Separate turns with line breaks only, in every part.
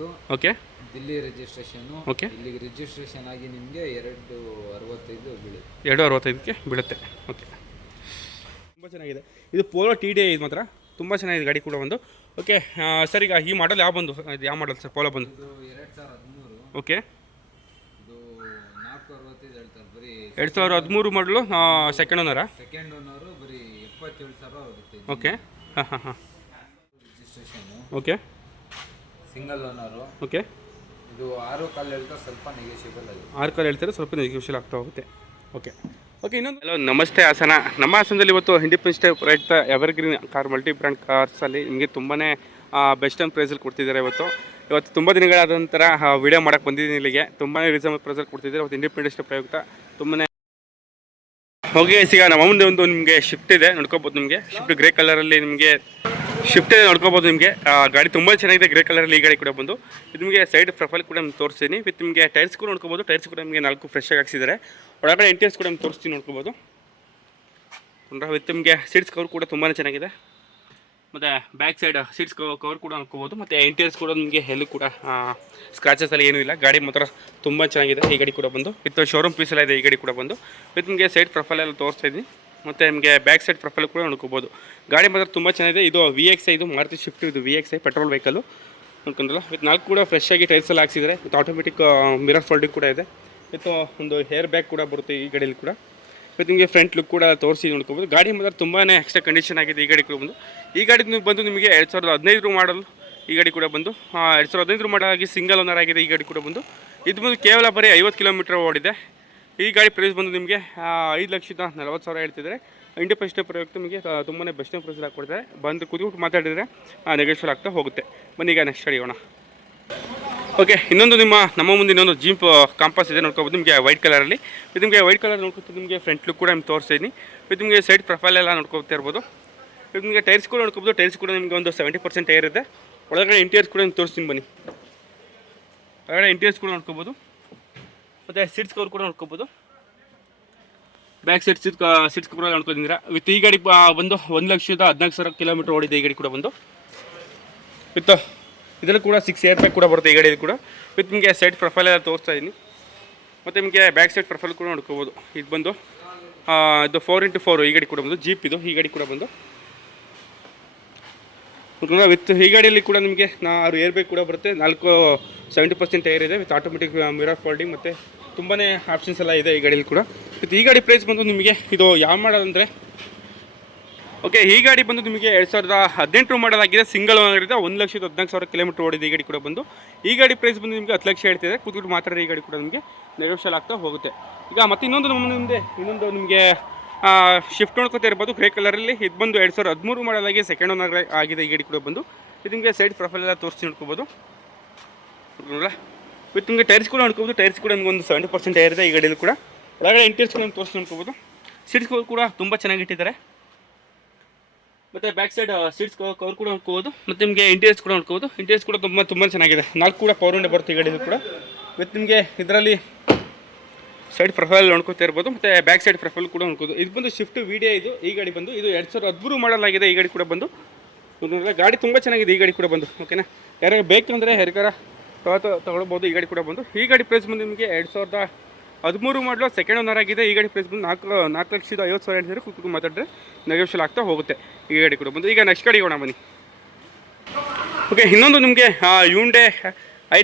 ಇತ್ತು
okay.
Delhi registration
okay.
ಇಲ್ಲಿಗೆ registration ಆಗಿ ನಿಮಗೆ ಎರಡು ಅರವತ್ತೈದು ಬೀಳುತ್ತೆ.
ಎರಡು ಅರವತ್ತೈದಕ್ಕೆ ಬೀಳುತ್ತೆ. ಓಕೆ. ತುಂಬ ಚೆನ್ನಾಗಿದೆ. ಇದು ಪೋಲೋ ಟಿ ಡಿ ಇದು ಮಾತ್ರ. ತುಂಬ ಚೆನ್ನಾಗಿದೆ ಗಾಡಿ ಕೂಡ ಒಂದು. ಓಕೆ ಸರ್ ಈಗ ಈ ಮಾಡಲ್ ಯಾವ ಬಂದು ಇದು ಯಾವ ಮಾಡಲ್ ಸರ್? ಪೋಲೋ ಬಂದು.
ಎರಡು ಸಾವಿರ ಹದಿಮೂರು.
ಓಕೆ.
ಇದು ನಾಲ್ಕು ಅರವತ್ತೈದು ಹೇಳ್ತಾರೆ. ಬರೀ
ಎರಡು ಸಾವಿರದ ಹದಿಮೂರು ಮಾಡಲು ಸೆಕೆಂಡ್ ಓನರಾ
ಸೆಕೆಂಡ್ ಓನರು ಬರೀ ಎಪ್ಪತ್ತೇಳು ಸಾವಿರ
ಓಕೆ. ಹಾಂ ಹಾಂ ಹಾಂ.
Registration
okay.
Single owner.
Okay.
ಇದು ಆರು ಕಾಲು ಹೇಳ್ತಾರೆ ಸ್ವಲ್ಪ ನೆಗೆಷಿಯಬಲ್ ಆಗಿದೆ.
ಆರು ಕಾಲ್ ಹೇಳ್ತಾರೆ ಸ್ವಲ್ಪ ನೆಗೋಷಿಯಲ್ ಆಗ್ತಾ ಹೋಗುತ್ತೆ. ಓಕೆ. ಓಕೆ ಇನ್ನೊಂದು ಹಲೋ ನಮಸ್ತೆ ಹಾಸನ. ನಮ್ಮ ಹಾಸನದಲ್ಲಿ ಇವತ್ತು ಇಂಡಿಪೆಂಡೆನ್ಸ್ ಡೇ ಪ್ರಯುಕ್ತ ಎವರ್ಗ್ರೀನ್ ಕಾರ್ ಮಲ್ಟಿ ಬ್ರ್ಯಾಂಡ್ ಕಾರ್ಸಲ್ಲಿ ನಿಮಗೆ ತುಂಬಾ ಬೆಸ್ಟ್ ಆನ್ ಪ್ರೈಸಲ್ಲಿ ಕೊಡ್ತಿದ್ದಾರೆ ಇವತ್ತು. ಇವತ್ತು ತುಂಬ ದಿನಗಳಾದ ನಂತರ ವಿಡಿಯೋ ಮಾಡೋಕ್ಕೆ ಬಂದಿದ್ದೀನಿ ಇಲ್ಲಿಗೆ. ತುಂಬಾ ರೀಸನಬಲ್ ಪ್ರೈಸಲ್ಲಿ ಕೊಡ್ತಿದ್ದಾರೆ. ಇವತ್ತು ಇಂಡಿಪೆಂಡೆನ್ಸ್ ಡೇ ಪ್ರಯುಕ್ತ ತುಂಬಾ ಹೋಗಿ ಈಗ ನಮ್ಮ ಮುಂದೆ ಒಂದು ನಿಮಗೆ ಶಿಫ್ಟ್ ಇದೆ. ನೋಡ್ಕೋಬೋದು ನಿಮಗೆ. ಶಿಫ್ಟ್ ಗ್ರೇ ಕಲರಲ್ಲಿ ನಿಮಗೆ ಶಿಫ್ಟ್ ನೋಡ್ಕೋಬೋದು ನಿಮಗೆ. ಗಾಡಿ ತುಂಬ ಚೆನ್ನಾಗಿದೆ ಗ್ರೇ ಕಲರಲ್ಲಿ ಈ ಗಾಡಿ ಕೂಡ ಬಂದು. ಇದು ನಿಮಗೆ ಸೈಡ್ ಪ್ರೊಫೈಲ್ ಕೂಡ ನಾನು ತೋರಿಸ್ತೀನಿ. ವಿತ್ ನಿಮಗೆ ಟೈರ್ಸ್ ಕೂಡ ನೋಡ್ಕೋಬೋದು. ಟೈರ್ಸ್ ಕೂಡ ನಿಮಗೆ ನಾಲ್ಕು ಫ್ರೆಶ್ ಆಗಿ ಹಾಕ್ಸಿದ್ದಾರೆ. ಒಳಗಡೆ ಇಂಟೀರಿಯರ್ಸ್ ಕೂಡ ನಾನು ತೋರಿಸ್ತೀನಿ ನೋಡ್ಕೋಬೋದು. ವಿತ್ ನಿಮಗೆ ಸೀಟ್ಸ್ ಕವರ್ ಕೂಡ ತುಂಬಾ ಚೆನ್ನಾಗಿದೆ. ಮತ್ತು ಬ್ಯಾಕ್ ಸೈಡ್ ಸೀಟ್ಸ್ ಕವರ್ ಕೂಡ ನೋಡ್ಕೋಬೋದು. ಮತ್ತು ಇಂಟೀರಿಯರ್ಸ್ ಕೂಡ ನಿಮಗೆ ಹೆಲ್ ಕೂಡ ಸ್ಕ್ರಾಚಸ್ ಅಲ್ಲಿ ಏನೂ ಇಲ್ಲ. ಗಾಡಿ ಮಾತ್ರ ತುಂಬ ಚೆನ್ನಾಗಿದೆ. ಈ ಗಾಡಿ ಕೂಡ ಬಂದು. ವಿತ್ ಶೋರೂಮ್ ಪೀಸೆಲ್ಲ ಇದೆ, ಈ ಗಾಡಿ ಕೂಡ ಬಂದು. ವಿತ್ ನಿಮಗೆ ಸೈಡ್ ಪ್ರೊಫೈಲ್ ಎಲ್ಲ ತೋರಿಸ್ತಾ ಇದ್ದೀನಿ. ಮತ್ತು ನಿಮಗೆ ಬ್ಯಾಕ್ ಸೈಡ್ ಪ್ರೊಫೈಲ್ ಕೂಡ ನೋಡ್ಕೋಬೋದು. ಗಾಡಿ ಮಾತ್ರ ತುಂಬ ಚೆನ್ನಾಗಿದೆ. ಇದು ವಿ ಎಕ್ಸ್ ಐ ಇದು ಮಾರುತಿ ಶಿಫ್ಟ್ ಇದು V X I petrol vehicle ನೋಡ್ಕೊಂಡ್ರಲ್ಲ? With ನಾಲ್ಕು ಕೂಡ ಫ್ರೆಶ್ ಆಗಿ ಟೈರ್ಸ್ ಎಲ್ಲ ವಿತ್ ಆಟೋಮೆಟಿಕ್ ಮಿರರ್ ಫೋಲ್ಡಿಂಗ್ ಕೂಡ ಇದೆ. ವಿತ್ ಒಂದು ಹೇರ್ ಬ್ಯಾಗ್ ಕೂಡ ಬರುತ್ತೆ ಈ ಗಾಡಿಯಲ್ಲಿ ಕೂಡ. ಮತ್ತು ನಿಮಗೆ ಫ್ರಂಟ್ ಲುಕ್ ಕೂಡ ತೋರಿಸಿ ನೋಡ್ಕೋಬೋದು. ಗಾಡಿ ಮಾತ್ರ ತುಂಬಾ ಎಕ್ಸ್ಟ್ರಾ ಕಂಡೀಷನ್ ಆಗಿದೆ ಈ ಗಾಡಿ ಕೂಡ ಬಂದು. ಈ ಗಾಡಿ ಬಂದು ನಿಮಗೆ ಎರಡು ಸಾವಿರದ ಹದಿನೈದು ಮಾಡಲು ಈ ಗಾಡಿ ಕೂಡ ಬಂದು ಎರಡು ಸಾವಿರದ ಹದಿನೈದು ಮಾಡಲ್ ಆಗಿ ಸಿಂಗಲ್ ಓನರ್ ಆಗಿದೆ ಈ ಗಾಡಿ ಕೂಡ ಬಂದು. ಇದು ಬಂದು ಕೇವಲ ಬರೀ ಐವತ್ತು ಕಿಲೋಮೀಟರ್ ಓಡಿದೆ. ಈ ಗಾಡಿ ಪ್ರೈಸ್ ಬಂದು ನಿಮಗೆ ಐದು ಲಕ್ಷದ ನಲವತ್ತು ಸಾವಿರ ಹೇಳ್ತಿದ್ದಾರೆ. ಇಂಡಿಪೆಂಡೆನ್ಸ್ ಡೇ ಪ್ರಯುಕ್ತ ನಿಮಗೆ ತುಂಬಾ ಬೆಸ್ಟ್ ಪ್ರೈಸ್ ಹಾಕ್ಕೊಡ್ತಾರೆ. ಬಂದು ಕುದಿಬಿಟ್ಟು ಮಾತಾಡಿದರೆ ನೆಗೋಷಿಯಲ್ ಆಗ್ತಾ ಹೋಗುತ್ತೆ. ಬನ್ನಿ ಈಗ ನೆಕ್ಸ್ಟ್ ಅಡಿಯೋಣ. ಓಕೆ ಇನ್ನೊಂದು ನಿಮ್ಮ, ನಮ್ಮ ಮುಂದೆ ಇನ್ನೊಂದು ಜೀಪ್ ಕಾಂಪಾಸ್ ಇದೆ ನೋಡ್ಕೋಬೋದು ನಿಮಗೆ ವೈಟ್ ಕಲರಲ್ಲಿ ಇದು ನಿಮಗೆ ವೈಟ್ ಕಲರ್ ನೋಡ್ಕೊತ ನಿಮಗೆ ಫ್ರಂಟ್ ಲುಕ್ ಕೂಡ ನಿಮ್ಗೆ ತೋರಿಸ್ತೀನಿ ಇದು ನಿಮಗೆ ಸೈಡ್ ಪ್ರೊಫೈಲ್ ಎಲ್ಲ ನೋಡ್ಕೊತಾ ಇರ್ಬೋದು. ಇದು ನಿಮಗೆ ಟೈರ್ಸ್ ಕೂಡ ನೋಡ್ಕೋಬೋದು. ಟೈರ್ಸ್ ಕೂಡ ನಿಮಗೆ ಒಂದು ಸೆವೆಂಟಿ ಪರ್ಸೆಂಟ್ ಟೈರ್ ಇದೆ. ಒಳಗಡೆ ಇಂಟೀರಿಯರ್ಸ್ ಕೂಡ ನಿಮ್ಗೆ ತೋರಿಸ್ತೀನಿ ಬನ್ನಿ. ಒಳಗಡೆ ಇಂಟೀರಿಯರ್ಸ್ ಕೂಡ ನೋಡ್ಕೋಬೋದು. ಮತ್ತು ಸೀಟ್ಸ್ ಕವರ್ ಕೂಡ ನೋಡ್ಕೋಬೋದು. ಬ್ಯಾಕ್ ಸೈಡ್ ಸೀಟ್ ಸೀಟ್ಸ್ ಕೂಡ ನೋಡ್ಕೊಂಡಿದ್ದೀರಾ ವಿತ್ ಈ ಗಾಡಿ ಬಂದು ಒಂದು ಲಕ್ಷದ ಹದಿನಾಲ್ಕು ಸಾವಿರ ಕಿಲೋಮೀಟರ್ ಓಡಿದೆ ಈ ಗಾಡಿ ಕೂಡ ಬಂದು. ವಿತ್ ಇದರಲ್ಲಿ ಕೂಡ ಸಿಕ್ಸ್ ಏರ್ ಬ್ಯಾಗ್ ಕೂಡ ಬರುತ್ತೆ ಈ ಗಾಡಿಯಲ್ಲಿ ಕೂಡ. ವಿತ್ ನಿಮಗೆ ಸೈಡ್ ಪ್ರೊಫೈಲ್ ಎಲ್ಲ ತೋರಿಸ್ತಾ ಇದ್ದೀನಿ ಮತ್ತು ನಿಮಗೆ ಬ್ಯಾಕ್ ಸೈಡ್ ಪ್ರೊಫೈಲ್ ಕೂಡ ನೋಡ್ಕೋಬೋದು. ಇದು ಬಂದು ಇದು ಫೋರ್ ಇಂಟು ಫೋರ್ ಈ ಗಾಡಿ ಕೂಡ ಬಂದು ಜೀಪ್ ಇದು ಈ ಗಾಡಿ ಕೂಡ ಬಂದು. ವಿತ್ ಈ ಗಾಡಿಯಲ್ಲಿ ಕೂಡ ನಿಮಗೆ ನಾ ಆರು ಏರ್ ಬ್ಯಾಗ್ ಕೂಡ ಬರುತ್ತೆ. ನಾಲ್ಕು ಸೆವೆಂಟಿ ಪರ್ಸೆಂಟ್ ಏರ್ ಇದೆ. ವಿತ್ ಆಟೋಮೆಟಿಕ್ ಮಿರರ್ ಫೋಲ್ಡಿಂಗ್ ಮತ್ತು ತುಂಬಾ ಆಪ್ಷನ್ಸ್ ಎಲ್ಲ ಇದೆ ಈ ಗಾಡಿಯಲ್ಲಿ ಕೂಡ. ಮತ್ತು ಈ ಗಾಡಿ ಪ್ರೈಸ್ ಬಂದು ನಿಮಗೆ ಇದು ಯಾವ ಮಾಡಲ್ ಅಂದರೆ? ಓಕೆ ಈ ಗಾಡಿ ಬಂದು ನಿಮಗೆ ಎರಡು ಸಾವಿರದ ಹದಿನೆಂಟು ಮಾಡಲ್ ಆಗಿದೆ ಸಿಂಗಲ್ ಓನರ್ ಒಂದು ಲಕ್ಷದ ಹದಿನಾಲ್ಕು ಸಾವಿರ ಕಿಲೋಮೀಟರ್ ಓಡಿದೆ ಈ ಗಾಡಿ ಕೂಡ ಬಂದು. ಈ ಗಾಡಿ ಪ್ರೈಸ್ ಬಂದು ನಿಮಗೆ ಹತ್ತು ಲಕ್ಷ ಹೇಳ್ತಿದೆ, ಕೂತ್ಬಿಟ್ಟು ಮಾತಾಡಿ ಈ ಗಾಡಿ ಕೂಡ ನಿಮಗೆ ಆಗ್ತಾ ಹೋಗುತ್ತೆ. ಈಗ ಮತ್ತೆ ಇನ್ನೊಂದು ನಮ್ಮ ಮುಂದೆ, ಇನ್ನೊಂದು ನಿಮಗೆ ಶಿಫ್ಟ್ ನೋಡ್ಕೊತಾ ಇರ್ಬೋದು ಗ್ರೇ ಕಲರಲ್ಲಿ ಇದು ಬಂದು ಎರಡು ಸಾವಿರದ ಹದಿಮೂರು ಮಾಡಲ್ ಆಗಿ ಸೆಕೆಂಡ್ ಓನರ್ ಆಗಿದೆ ಈ ಗಾಡಿ ಕೂಡ ಬಂದು. ಇದು ನಿಮಗೆ ಸೈಡ್ ಪ್ರೊಫೈಲ್ ಎಲ್ಲ ತೋರಿಸಿ ನೋಡ್ಕೋಬೋದು. ವಿತ್ ನಿಮಗೆ ಟೈರ್ಸ್ ಕೂಡ ನೋಡ್ಕೋಬೋದು ಟೈರ್ಸ್ ಕೂಡ ನಿಮ್ಗೆ ಒಂದು ಸೆವೆಂಟಿ ಪರ್ಸೆಂಟ್ ಟೈರ್ ಇದೆ ಈ ಗಾಡಿಯಲ್ಲಿ ಕೂಡ. ಒಳಗಡೆ ಇಂಟೀರಿಯರ್ಸ್ ಕೂಡ ತೋರಿಸಿ ನೋಡ್ಕೋಬೋದು ಸೀಟ್ಸ್ಗಳು ಕೂಡ ತುಂಬ ಚೆನ್ನಾಗಿ ಇಟ್ಟಿದ್ದಾರೆ. ಮತ್ತು ಬ್ಯಾಕ್ ಸೈಡ್ ಸೀಟ್ಸ್ ಕವರ್ ಕೂಡ ಅನ್ಕೋಬೋದು. ಮತ್ತು ನಿಮಗೆ ಇಂಟೀರಿಯರ್ಸ್ ಕೂಡ ನೋಡ್ಕೋಬೋದು ಇಂಟೀರಿಯರ್ಸ್ ಕೂಡ ತುಂಬ ತುಂಬ ಚೆನ್ನಾಗಿದೆ. ನಾಲ್ಕು ಕೂಡ ಪವರ್ ವಿಂಡೋ ಬರುತ್ತೆ ಈ ಕೂಡ. ವಿತ್ ನಿಮಗೆ ಇದರಲ್ಲಿ ಸೈಡ್ ಪ್ರೊಫೈಲ್ ನೋಡ್ಕೋತಾ ಇರ್ಬೋದು. ಮತ್ತು ಬ್ಯಾಕ್ ಸೈಡ್ ಪ್ರೊಫೈಲ್ ಕೂಡ ನೋಡ್ಕೋದು ಇದು ಬಂದು ಶಿಫ್ಟ್ ವಿಡಿಯೋ ಇದು. ಈ ಗಾಡಿ ಬಂದು ಇದು ಎರಡು ಸಾವಿರದ ಹದಿಮೂರು ಮಾಡಲಾಗಿದೆ ಈ ಗಾಡಿ ಕೂಡ ಬಂದು. ಗಾಡಿ ತುಂಬ ಚೆನ್ನಾಗಿದೆ ಈ ಗಾಡಿ ಕೂಡ ಬಂದು. ಓಕೆನಾ ಬೇಕು ಅಂದರೆ ಯಾರಿಗಾರ ತಗೋ ತೊಗೊಳ್ಬೋದು, ಈ ಗಾಡಿ ಕೂಡ ಬಂದು. ಈ ಗಾಡಿ ಪ್ರೈಸ್ ಬಂದು ನಿಮಗೆ ಎರಡು ಸಾವಿರದ ಹದಿಮೂರು ಮಾಡಲು ಸೆಕೆಂಡ್ ಓನರ್ ಆಗಿದೆ. ಈ ಗಾಡಿ ಪ್ರೈಸ್ ಬಂದು ನಾಲ್ಕು ನಾಲ್ಕು ಲಕ್ಷದ ಐವತ್ತು ಸಾವಿರ ಹೇಳ್ತಾರೆ ಕೂತ್ಕೊಂಡು ಮಾತಾಡಿದ್ರೆ ನೆಗೋಷಿಯಲ್ ಆಗ್ತಾ ಹೋಗುತ್ತೆ. ಈ ಗಾಡಿ ಕೂಡ ಬಂದು. ಈಗ ನೆಕ್ಸ್ಟ್ ಗಾಡಿ ಹೋಗೋಣ, ಬನ್ನಿ. ಓಕೆ ಇನ್ನೊಂದು ನಿಮಗೆ ಯುಂಡೆ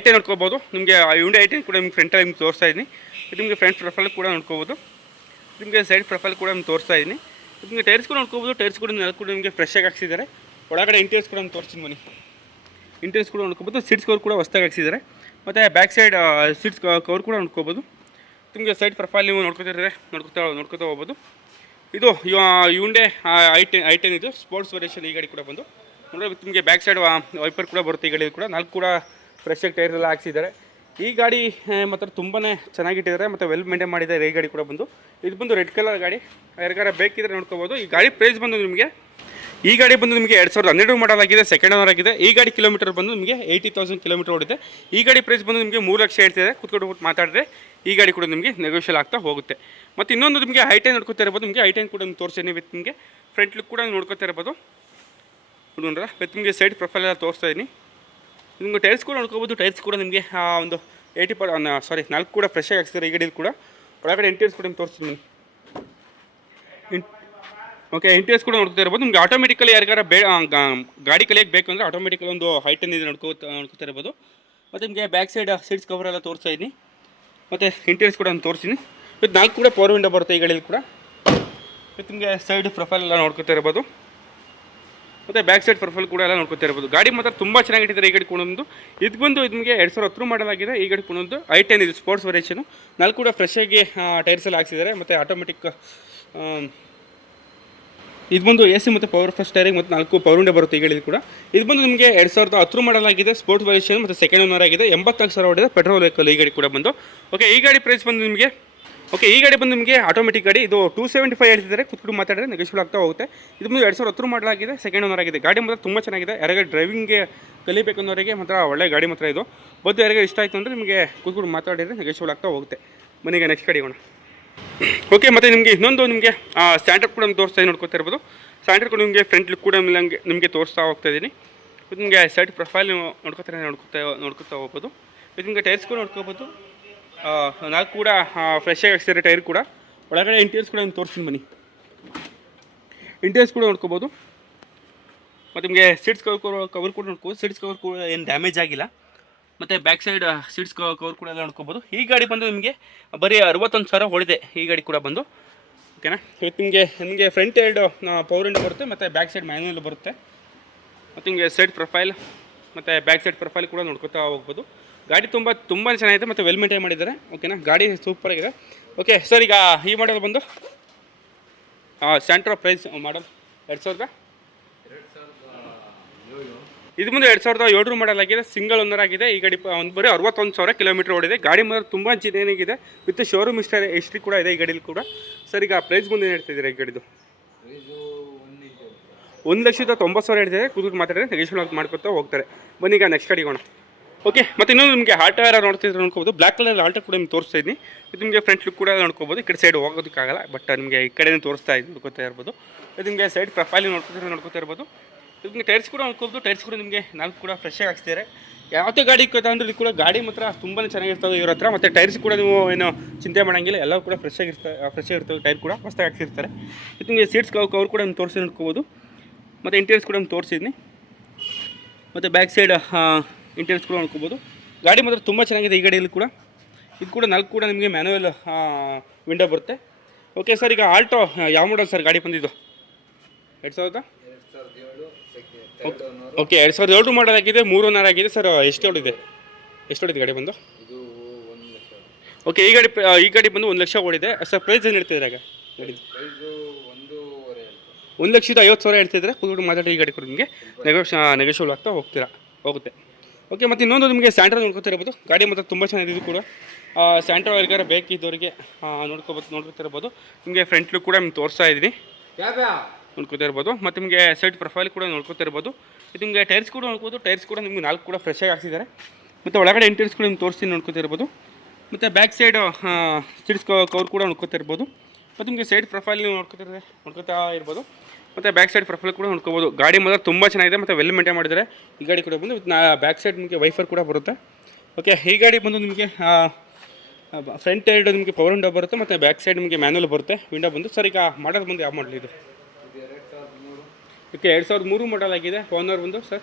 ಟೆನ್ ನೋಡ್ಕೋಬೋದು ನಿಮಗೆ ಯುಂಡೆ ಟೆನ್ ಕೂಡ ನಿಮ್ಗೆ ಫ್ರಂಟಲ್ಲಿ ನಿಮ್ಗೆ ತೋರಿಸ್ತಾ ಇದ್ದೀನಿ. ಇದು ನಿಮಗೆ ಫ್ರಂಟ್ ಪ್ರೊಫೈಲ್ ಕೂಡ ನೋಡ್ಕೋಬೋದು ನಿಮಗೆ ಸೈಡ್ ಪ್ರೊಫೈಲ್ ಕೂಡ ನಿಮ್ಗೆ ತೋರಿಸ್ತಾ ಇದ್ದೀನಿ. ನಿಮಗೆ ಟೈರ್ಸ್ ಕೂಡ ನೋಡ್ಕೋಬೋದು ಟೈರ್ಸ್ ಕೂಡ ನೆಲ ಕೂಡ ನಿಮಗೆ ಫ್ರೆಶ್ ಆಗಿ ಹಾಕ್ಸಿದ್ದಾರೆ. ಒಳಗಡೆ ಇಂಟೀರಿಯರ್ಸ್ ಕೂಡ ನಾನು ತೋರಿಸ್ತೀನಿ, ಬನ್ನಿ. ಇಂಟೀರಿಯರ್ಸ್ ಕೂಡ ನೋಡ್ಕೋಬೋದು ಸೀಟ್ಸ್ ಕವರ್ ಕೂಡ ಹೊಸ್ದಾಗಿ ಹಾಕ್ಸಿದ್ದಾರೆ ಮತ್ತು ಬ್ಯಾಕ್ ಸೈಡ್ ಸೀಟ್ಸ್ ಕವರ್ ಕೂಡ ನೋಡ್ಕೋಬೋದು ನಿಮಗೆ ಸೈಡ್ ಪ್ರೊಫೈಲ್ ನೀವು ನೋಡ್ಕೊತಿದ್ರೆ ನೋಡ್ಕೊತಾ ನೋಡ್ಕೊತಾ ಹೋಗ್ಬೋದು. ಇದು Hyundai i ten i ten ಇದು ಸ್ಪೋರ್ಟ್ಸ್ ವೇರಿಯೇಷನ್ ಈ ಗಾಡಿ ಕೂಡ ಬಂದು. ನೋಡಿದ್ರೆ ನಿಮಗೆ ಬ್ಯಾಕ್ ಸೈಡ್ ವೈಪರ್ ಕೂಡ ಬರುತ್ತೆ ಈ ಗಾಡಿ ಕೂಡ. ನಾಲ್ಕು ಕೂಡ ಫ್ರೆಶ್ ಆಗಿ ಟೈರ್ ಎಲ್ಲ ಹಾಕ್ಸಿದ್ದಾರೆ ಈ ಗಾಡಿ ಮಾತ್ರ ತುಂಬಾ ಚೆನ್ನಾಗಿಟ್ಟಿದ್ದಾರೆ ಮತ್ತು ವೆಲ್ ಮೇಂಟೈನ್ ಮಾಡಿದ್ದಾರೆ ಈ ಗಾಡಿ ಕೂಡ ಬಂದು. ಇದು ಬಂದು ರೆಡ್ ಕಲರ್ ಗಾಡಿ. ಯಾರಿಗಾರ ಬೇಕಿದ್ರೆ ನೋಡ್ಕೋಬೋದು. ಈ ಗಾಡಿ ಪ್ರೈಸ್ ಬಂದು ನಿಮಗೆ ಈ ಗಾಡಿ ಬಂದು ನಿಮಗೆ ಎರಡು ಸಾವಿರದ ಹನ್ನೆರಡು ಮಾಡಲ್ ಆಗಿದೆ ಸೆಕೆಂಡ್ ಓನರ್ ಆಗಿದೆ. ಈ ಗಾಡಿ ಕಿಲೋಮೀಟರ್ ಬಂದು ನಿಮಗೆ ಏಯ್ಟಿ ತೌಸಂಡ್ ಕಿಲೋಮೀಟರ್ ಓಡಿದೆ. ಈ ಗಾಡಿ ಪ್ರೈಸ್ ಬಂದು ನಿಮಗೆ ಮೂರು ಲಕ್ಷ ಹೇಳ್ತಿದೆ. ಕುತ್ಕೊಂಡು ಮಾತಾಡಿದ್ರೆ ಈ ಗಾಡಿ ಕೂಡ ನಿಮಗೆ ನೆಗೋಷಿಯಲ್ ಆಗ್ತಾ ಹೋಗುತ್ತೆ. ಮತ್ತು ಇನ್ನೊಂದು ನಿಮಗೆ ಐಟೈನ್ ನೋಡ್ಕೊತಾ ಇರ್ಬೋದು. ನಿಮಗೆ ಐಟೈನ್ ಕೂಡ ನಿಮ್ಗೆ ತೋರಿಸ್ತೀನಿ ವಿತ್ ನಿಮಗೆ. ಫ್ರಂಟ್ ಲುಕ್ ಕೂಡ ನೋಡ್ಕೊತಾ ಇರ್ಬೋದು. ನೋಡ್ರ ವಿತ್ ನಿಮಗೆ ಸೈಡ್ ಪ್ರೊಫೈಲ್ ಎಲ್ಲ ತೋರಿಸ್ತಾ ಇದ್ದೀನಿ ನಿಮ್ಗೆ ಟೈರ್ಸ್ ಕೂಡ ನೋಡ್ಕೋಬೋದು. ಟೈರ್ಸ್ ಕೂಡ ನಿಮಗೆ ಒಂದು ಏಯ್ಟಿ ಪರ್ ಸಾರಿ ನಾಲ್ಕು ಕೂಡ ಫ್ರೆಶ್ ಆಗಿ ಹಾಕ್ಸಿದ್ದಾರೆ ಈ ಗಾಡಿಯಲ್ಲಿ ಕೂಡ. ಒಳಗಡೆ ಇಂಟೀರಿಯರ್ಸ್ ಕೂಡ ತೋರಿಸ್ತೀನಿ. ಬನ್ನಿ ಓಕೆ ಇಂಟೀರಿಯರ್ಸ್ ಕೂಡ ನೋಡ್ತಾ ಇರ್ಬೋದು. ನಿಮ್ಗೆ ಆಟೋಮೆಟಿಕಲಿ ಯಾರಿಗಾರ ಬೇ ಗಾಡಿ ಕಲಿಯಕ್ಕೆ ಬೇಕು ಅಂದರೆ ಆಟೋಮೆಟಿಕಲಿ ಒಂದು ಹೈಟನ್ ಇದೆ ನೋಡ್ಕೋತಾ ನೋಡ್ಕೋತಾ ಇರ್ಬೋದು. ಮತ್ತು ನಿಮಗೆ ಬ್ಯಾಕ್ ಸೈಡ್ ಸೀಟ್ಸ್ ಕವರ್ ಎಲ್ಲ ತೋರಿಸ್ತಾ ಇದ್ದೀನಿ ಮತ್ತು ಇಂಟೀರಿಯರ್ಸ್ ಕೂಡ ನಾನು ತೋರಿಸ್ತೀನಿ. ಮತ್ತು ನಾಲ್ಕು ಕೂಡ ಪವರ್ ವಿಂಡೋ ಬರುತ್ತೆ ಈ ಗಾಡಿಯಲ್ಲಿ ಕೂಡ. ಮತ್ತು ನಿಮಗೆ ಸೈಡ್ ಪ್ರೊಫೈಲ್ ಎಲ್ಲ ನೋಡ್ಕೋತಾ ಇರ್ಬೋದು. ಮತ್ತು ಬ್ಯಾಕ್ ಸೈಡ್ ಪ್ರೊಫೈಲ್ ಕೂಡ ಎಲ್ಲ ನೋಡ್ಕೋತಾ ಇರ್ಬೋದು. ಗಾಡಿ ಮಾತ್ರ ತುಂಬ ಚೆನ್ನಾಗಿಟ್ಟಿದ್ದಾರೆ ಈ ಗಾಡಿ ಕೂಡ ಇದು ಬಂದು ಇದು ನಿಮಗೆ ಎರಡು ಸಾವಿರ ಹತ್ತು ಮಾಡಲಾಗಿದೆ ಈ ಗಾಡಿ ಕೂಡ ಒಂದು ಐ ಟೆನ್ ಇದು ಸ್ಪೋರ್ಟ್ಸ್ ವೇರಿಯೇಷನು ನಾಲ್ಕು ಕೂಡ ಫ್ರೆಶ್ ಆಗಿ ಟೈರ್ಸ್ ಎಲ್ಲ ಹಾಕ್ಸಿದ್ದಾರೆ. ಮತ್ತು ಆಟೋಮೆಟಿಕ್ ಇದು ಬಂದು ಎ ಸಿ ಮತ್ತು ಪವರ್ ಫಸ್ಟ್ ಟೈರಿಗೆ ಮತ್ತು ನಾಲ್ಕು ಪವರ್ ವಿಂಡೋ ಬರುತ್ತೆ ಈ ಗಾಡಿ ಕೂಡ. ಇದು ಬಂದು ನಿಮಗೆ ಎರಡು ಸಾವಿರದ ಹತ್ತು ಮಾಡಲಾಗಿದೆ ಸ್ಪೋರ್ಟ್ಸ್ ವೇರಿಯೇಷನ್ ಮತ್ತು ಸೆಕೆಂಡ್ ಓನರ್ ಆಗಿದೆ, ಎಂಬತ್ನಾಲ್ಕು ಸಾವಿರ ಹೊಡೆದ ಪೆಟ್ರೋಲ್ ವೆಹಿಕಲ್ ಈ ಗಾಡಿ ಕೂಡ ಬಂದು. ಓಕೆ ಈ ಗಾಡಿ ಪ್ರೈಸ್ ಬಂದು ನಿಮಗೆ ಓಕೆ ಈ ಗಾಡಿ ಬಂದು ನಿಮಗೆ ಆಟೋಮೆಟಿಕ್ ಗಾಡಿ, ಇದು ಟೂ ಸೆವೆಂಟಿ ಫೈವ್ ಹೇಳ್ತಿದ್ದಾರೆ. ಕುತ್ಕೊಂಡು ಮಾತಾಡಿದ್ರೆ ನೆಗೆಶ್ವಲ್ ಆಗ್ತಾ ಹೋಗುತ್ತೆ. ಇದು ಬಂದು ಎರಡು ಸಾವಿರ ಹತ್ತು ಮಾಡಲಾಗಿದೆ ಸೆಕೆಂಡ್ ಓನರ್ ಆಗಿದೆ. ಗಾಡಿ ಮಾತ್ರ ತುಂಬ ಚೆನ್ನಾಗಿದೆ. ಯಾರಿಗೆ ಡ್ರೈವಿಂಗ್ಗೆ ಕಲಿಬೇಕು ಅನ್ನೋರಿಗೆ ಮಾತ್ರ ಒಳ್ಳೆ ಗಾಡಿ ಮಾತ್ರ ಇದು. ಬಂದು ಯಾರಿಗೆ ಇಷ್ಟ ಆಯಿತು ಅಂದರೆ ನಿಮಗೆ ಕೂತ್ಕೊಂಡು ಮಾತಾಡಿದರೆ ನೆಗೆಶ್ವಲ್ ಆಗ್ತಾ ಹೋಗುತ್ತೆ. ಮನೆಗೆ ನೆಕ್ಸ್ಟ್ ಗಾಡಿ ಹೋಗೋಣ. ಓಕೆ ಮತ್ತು ನಿಮಗೆ ಇನ್ನೊಂದು ನಿಮಗೆ ಸ್ಟ್ಯಾಂಡರ್ಡ್ ಕೂಡ ತೋರಿಸ್ತಾ ನೋಡ್ಕೊತಾ ಇರ್ಬೋದು? ಸ್ಟ್ಯಾಂಡರ್ಡ್ ಕೂಡ ನಿಮಗೆ ಫ್ರಂಟ್ ಲುಕ್ ಕೂಡ ನಿಮಗೆ ನಿಮಗೆ ತೋರಿಸ್ತಾ ಹೋಗ್ತಾ ಇದ್ದೀನಿ ಇದು ನಿಮಗೆ ಸೈಡ್ ಪ್ರೊಫೈಲ್ ನೀವು ನೋಡ್ಕೊತಾರೆ, ನೋಡ್ಕೊತಾ ನೋಡ್ಕೊತಾ ಹೋಗ್ಬೋದು. ಇದು ನಿಮಗೆ ಟೈರ್ಸ್ ಕೂಡ ನೋಡ್ಕೋಬೋದು. ನಾಲ್ಕು ಕೂಡ ಫ್ರೆಶ್ ಆಗಿ ಹಾಕ್ಸಿದ್ರೆ ಟೈರ್ ಕೂಡ. ಒಳಗಡೆ ಇಂಟೀರಿಯರ್ಸ್ ಕೂಡ ನಿಮ್ಗೆ ತೋರಿಸ್ತೀನಿ ಬನ್ನಿ. ಇಂಟೀರಿಯರ್ಸ್ ಕೂಡ ನೋಡ್ಕೋಬೋದು. ಮತ್ತು ನಿಮಗೆ ಸೀಟ್ಸ್ ಕವರ್ ಕವರ್ ಕೂಡ ನೋಡ್ಕೋಬೋದು. ಸೀಟ್ಸ್ ಕವರ್ ಕೂಡ ಏನು ಡ್ಯಾಮೇಜ್ ಆಗಿಲ್ಲ. ಮತ್ತು ಬ್ಯಾಕ್ ಸೈಡ್ ಸೀಟ್ಸ್ ಕವರ್ ಕೂಡ ಎಲ್ಲ ನೋಡ್ಕೋಬೋದು. ಈ ಗಾಡಿ ಬಂದು ನಿಮಗೆ ಬರೀ ಅರವತ್ತೊಂದು ಸಾವಿರ ಹೊಡಿದೆ. ಈ ಗಾಡಿ ಕೂಡ ಬಂದು. ಓಕೆನಾ ಇವತ್ತು ನಿಮಗೆ ನಿಮಗೆ ಫ್ರಂಟ್ ಸೈಡ್ ಪವರ್ ಇಂಡ್ ಬರುತ್ತೆ, ಮತ್ತು ಬ್ಯಾಕ್ ಸೈಡ್ ಮ್ಯಾನ್ಯಲ್ ಬರುತ್ತೆ. ಮತ್ತು ನಿಮಗೆ ಸೈಡ್ ಪ್ರೊಫೈಲ್ ಮತ್ತು ಬ್ಯಾಕ್ ಸೈಡ್ ಪ್ರೊಫೈಲ್ ಕೂಡ ನೋಡ್ಕೊತಾ ಹೋಗ್ಬೋದು. ಗಾಡಿ ತುಂಬ ತುಂಬ ಚೆನ್ನಾಗಿದೆ, ಮತ್ತು ವೆಲ್ ಮೇಂಟೈನ್ ಮಾಡಿದ್ದಾರೆ. ಓಕೆನಾ ಗಾಡಿ ಸೂಪರ್ ಆಗಿದೆ. ಓಕೆ ಸರ್ ಈಗ ಈ ಮಾಡಲ್ ಬಂದು ಸ್ಯಾಂಟ್ರೋ ಪ್ರೈಸ್ ಮಾಡಲ್ ಎರಡು ಸಾವಿರದ ಇದು ಮುಂದೆ ಎರಡು ಸಾವಿರದ ಏಳರ ಮಾಡಲ್ ಆಗಿದೆ ಸಿಂಗಲ್ ಓನರ್ ಆಗಿದೆ. ಈ ಗಾಡಿ ಒಂದು ಬರೀ ಅರವತ್ತೊಂದು ಸಾವಿರ ಕಿಲೋಮೀಟರ್ ಓಡಿದೆ. ಗಾಡಿ ಮಾತ್ರ ತುಂಬ ಚೆನ್ನಾಗಿದೆ. ವಿತ್ ಶೋರೂಮ್ ಇಷ್ಟ ಹಿಸ್ಟ್ರಿ ಕೂಡ ಇದೆ ಈ ಗಾಡೀಲಿ ಕೂಡ. ಸರ್, ಈಗ ಪ್ರೈಸ್ ಮುಂದೆ ಹೇಳ್ತಿದ್ದೀರಾ ಈ ಗಾಡಿದು? ಒಂದು ಲಕ್ಷದ ತೊಂಬತ್ತು ಸಾವಿರ ಹೇಳ್ತಿದ್ದಾರೆ ಕೂತ್ಕೊಂಡು ಮಾತಾಡಿದ್ರೆ ನೆಗೆಶ್ವಲ್ ಮಾಡ್ಕೊತಾ ಹೋಗ್ತಾರೆ. ಬನ್ನಿ ಈಗ ನೆಕ್ಸ್ಟ್ ಗಾಡಿಗೋಣ. ಓಕೆ ಮತ್ತು ಇನ್ನೊಂದು ನಿಮಗೆ ಆಲ್ಟೋ ಯಾರು ನೋಡ್ತಿದ್ರೆ ನೋಡ್ಕೋಬೋದು ಬ್ಲಾಕ್ ಕಲರ್ ಆಲ್ಟೋ ಕೂಡ ನಿಮ್ಗೆ ತೋರಿಸ್ತಾ ಇದ್ದೀನಿ. ಇದು ನಿಮಗೆ ಫ್ರಂಟ್ ಲುಕ್ ಕೂಡ ನೋಡ್ಕೋಬೋದು. ಈ ಕಡೆ ಸೈಡ್ ಹೋಗೋದಕ್ಕಾಗಲ್ಲ ಬಟ್ ನಿಮಗೆ ಈ ಕಡೆನೇ ತೋರಿಸ್ತಾ ಇದ್ದೀನಿ ನೋಡ್ಕೋತಾ ಇರ್ಬೋದು. ಇದು ನಿಮಗೆ ಸೈಡ್ ಪ್ರೊಫೈಲ್ ನೋಡ್ಕೊತಿದ್ರೆ ನೋಡ್ಕೋತಾ ಇರ್ಬೋದು. ನಿಮಗೆ ಟೈರ್ಸ್ ಕೂಡ ನೋಡ್ಕೋಬೋದು ಟೈರ್ಸ್ ಕೂಡ ನಿಮಗೆ ನಾಲ್ಕು ಕೂಡ ಫ್ರೆಶ್ ಆಗಿ ಯಾವುದೇ ಗಾಡಿ ಅಂದ್ರೆ ಕೂಡ ಗಾಡಿ ಮಾತ್ರ ತುಂಬಾ ಚೆನ್ನಾಗಿರ್ತದೆ ಇವ್ರ ಹತ್ರ. ಮತ್ತು ಟೈರ್ಸ್ ಕೂಡ ನೀವು ಏನು ಚಿಂತೆ ಮಾಡಂಗಿಲ್ಲ ಎಲ್ಲ ಕೂಡ ಫ್ರೆಶ್ ಆಗಿರ್ತವೆ ಫ್ರೆಶ್ ಆಗಿರ್ತವೆ ಟೈರ್ ಕೂಡ ಹೊಸ್ದಾಗಿ ಹಾಕ್ಸಿರ್ತಾರೆ. ಇದು ನಿಮಗೆ ಸೀಟ್ಸ್ ಕವರ್ ಕೂಡ ನಿಮ್ಗೆ ತೋರಿಸಿ ನೋಡ್ಕೋಬೋದು. ಮತ್ತು ಇಂಟೀರಿಯರ್ಸ್ ಕೂಡ ತೋರಿಸಿದ್ನಿ. ಮತ್ತು ಬ್ಯಾಕ್ ಸೈಡ್ ಇಂಟೀರಿಯರ್ಸ್ ಕೂಡ ನೋಡ್ಕೋಬೋದು. ಗಾಡಿ ಮಾತ್ರ ತುಂಬ ಚೆನ್ನಾಗಿದೆ ಈ ಗಾಡಿಯಲ್ಲಿ ಕೂಡ. ಇದು ಕೂಡ ನಾಲ್ಕು ಕೂಡ ನಿಮಗೆ ಮ್ಯಾನುವಲ್ ವಿಂಡೋ ಬರುತ್ತೆ. ಓಕೆ ಸರ್ ಈಗ ಆಲ್ಟೋ ಯಾವ ಮಾಡಲ್ ಸರ್ ಗಾಡಿ ಬಂದಿದ್ದು? ಎರಡು ಸಾವಿರದ
ಏಳು ಸೆಕೆಂಡ್ ಥರ್ಡ್ ಓನರು
ಓಕೆ. ಎರಡು ಸಾವಿರದ ಏಳು ಮಾಡಲ್ ಆಗಿದೆ ಮೂರು ಓನರ್ ಆಗಿದೆ ಸರ್ ಎಷ್ಟು ಓಡಿದೆ ಎಷ್ಟು ಓಡಿದೆ ಗಾಡಿ ಬಂದು? ಓಕೆ ಈ ಗಾಡಿ ಈ ಗಾಡಿ ಬಂದು ಒಂದು ಲಕ್ಷ ಓಡಿದೆ. ಸರ್ ಪ್ರೈಸ್ ಏನು ಹೇಳ್ತಿದ್ರೆ ಆಗ ಗಾಡಿ ಒಂದು ಲಕ್ಷದ ಐವತ್ತು ಸಾವಿರ ಹೇಳ್ತಿದ್ರೆ ಕೂತ್ಕೊಂಡು ಮಾತಾಡಿ ಈ ಗಾಡಿ ಕೊಡಿ ನಿಮಗೆ. ನೆಗೋಶ ನೆಗೋಷಿಯಬಲ್ ಆಗ್ತಾ ಹೋಗ್ತೀರಾ? ಹೋಗುತ್ತೆ. ಓಕೆ ಮತ್ತು ಇನ್ನೊಂದು ನಿಮಗೆ ಸ್ಯಾಂಟ್ರೋ ನೋಡ್ಕೊತಿರ್ಬೋದು ಗಾಡಿ ಮಾತ್ರ ತುಂಬ ಚೆನ್ನಾಗಿದೆ ಕೂಡ. ಸ್ಯಾಂಟ್ರೋ ಯಾರಿಗಾರ ಬೇಕಿದ್ದವರಿಗೆ ನೋಡ್ಕೋಬೋದು ನೋಡ್ಕೊತಿರ್ಬೋದು ನಿಮಗೆ ಫ್ರೆಂಟ್ಲು ಕೂಡ ನಿಮ್ಗೆ ತೋರಿಸ್ತಾ ಇದ್ದೀನಿ. ನೋಡ್ಕೊತಾ ಇರ್ಬೋದು. ಮತ್ತು ನಿಮಗೆ ಸೈಡ್ ಪ್ರೊಫೈಲ್ ಕೂಡ ನೋಡ್ಕೋತಾ ಇರ್ಬೋದು. ಇದು ನಿಮಗೆ ಟೈರ್ಸ್ ಕೂಡ ನೋಡ್ಬೋದು. ಟೈರ್ಸ್ ಕೂಡ ನಿಮಗೆ ನಾಲ್ಕು ಕೂಡ ಫ್ರೆಶಾಗಿ ಹಾಕ್ಸಿದ್ದಾರೆ ಮತ್ತು ಒಳಗಡೆ ಇಂಟೀರಿಯರ್ಸ್ ಕೂಡ ನಿಮ್ಗೆ ತೋರಿಸ್ತೀನಿ ನೋಡ್ಕೋತಾ ಇರ್ಬೋದು. ಮತ್ತು ಬ್ಯಾಕ್ ಸೈಡು ಸೀಟ್ಸ್ ಕವರ್ ಕೂಡ ನೋಡ್ಕೋತಾ ಇರ್ಬೋದು. ಮತ್ತು ನಿಮಗೆ ಸೈಡ್ ಪ್ರೊಫೈಲ್ ನೀವು ನೋಡ್ಕೋತಾ ಇರ್ಬೋದು. ಮತ್ತು ಬ್ಯಾಕ್ ಸೈಡ್ ಪ್ರೊಫೈಲ್ ಕೂಡ ನೋಡ್ಕೋಬೋದು. ಗಾಡಿ ಮಾತ್ರ ತುಂಬ ಚೆನ್ನಾಗಿದೆ, ಮತ್ತು ವೆಲ್ ಮೇಂಟೈನ್ ಮಾಡಿದ್ದಾರೆ ಈ ಗಾಡಿ ಕೂಡ ಬಂದು ನಾ ಬ್ಯಾಕ್ ಸೈಡ್ ನಿಮಗೆ ವೈಫರ್ ಕೂಡ ಬರುತ್ತೆ. ಓಕೆ ಈ ಗಾಡಿ ಬಂದು ನಿಮಗೆ ಫ್ರಂಟ್ ಎರಡು ನಿಮಗೆ ಪವರ್ ವಿಂಡೋ ಬರುತ್ತೆ, ಮತ್ತು ಬ್ಯಾಕ್ ಸೈಡ್ ನಿಮಗೆ ಮ್ಯಾನುವಲ್ ಬರುತ್ತೆ. ವಿಂಡೋ ಬಂದು ಸರ್ ಈಗ ಮಾಡೋದು ಬಂದು ಯಾವ ಮಾಡಲ್ ಇದು
ಇದು ಎರಡು ಸಾವಿರದ ಮೂರು
ಓಕೆ ಎರಡು ಸಾವಿರದ ಮೂರು ಮಾಡಲ್ ಆಗಿದೆ ಓನರ್ ಬಂದು ಸರ್